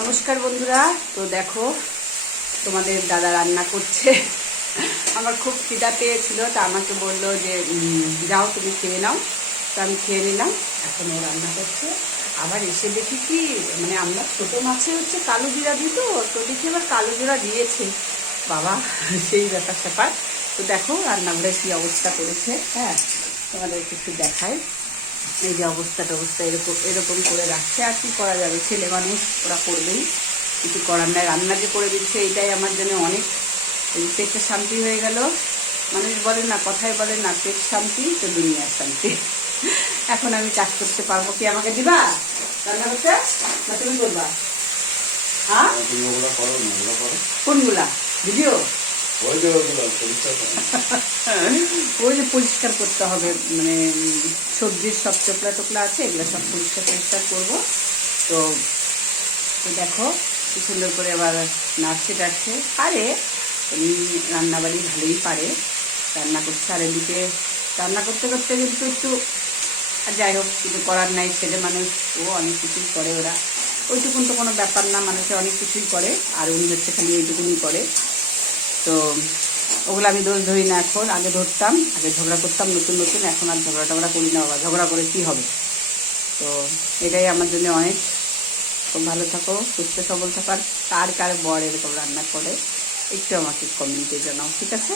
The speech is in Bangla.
নমস্কার বন্ধুরা। তো দেখো তোমাদের দাদা রান্না করছে। আমার খুব খিদা পেয়েছিল, তা আমাকে বললো যে যাও তুমি খেয়ে নাও। তো আমি খেয়ে নিলাম। এখন ও রান্না করছে। আবার এসে দেখি কি মানে আমরা ছোটো মাছে হচ্ছে কালো জিরা দিত, তো দেখি আবার কালো জিরা দিয়েছে। বাবা সেই ব্যাপার স্যাপার। তো দেখো রান্নাঘরে কী অবস্থা করেছে। হ্যাঁ, তোমাদেরকে একটু দেখায়। এই যে অবস্থা এরকম এরকম করে রাখছে। আর কি করা যাবে, ছেলে মানুষ, ওরা করবেই, কিছু করার নাই। রান্না যে করে দিচ্ছে এটাই আমার জন্য অনেক পেটে শান্তি হয়ে গেল। মানুষ বলে না, কথায় বলে না, পেট শান্তি তো দুনিয়ার শান্তি। এখন আমি কাজ করতে পারবো। কি আমাকে দিবা রান্না করতে, না তুমি করবা? হ্যাঁ, কোনগুলা ভিডিও? ওই যে পরিষ্কার করতে হবে, মানে সবজির সব চোকলা টোকলা আছে, এগুলো সব পরিষ্কার করবো। তো দেখো কি সুন্দর করে আবার নাড়ছে টাড়ছে। পারে রান্নাবাড়ি ভালোই পারে, রান্না করছে। আর এদিকে রান্না করতে করতে কিন্তু একটু, আর যাই হোক, কিছু করার নাই, ছেলে মানুষ, ও অনেক কিছুই করে। ওরা ওইটুকুন তো কোনো ব্যাপার না, মানুষে অনেক কিছুই করে, আর উনি হচ্ছে খালি এইটুকুনই করে। তো ওগুলো আমি দোষ ধরি না এখন। আগে ধরতাম, আগে ঝগড়া করতাম নতুন নতুন, এখন আর ঝগড়া টগড়া করি না। বাবা, ঝগড়া করে কী হবে? তো এটাই আমার জন্য অনেক। খুব ভালো থাকো, সুস্থ সবল থাকার। কার কার বর এরকম রান্না করে একটু আমাকে কমেন্টে জানাও, ঠিক আছে?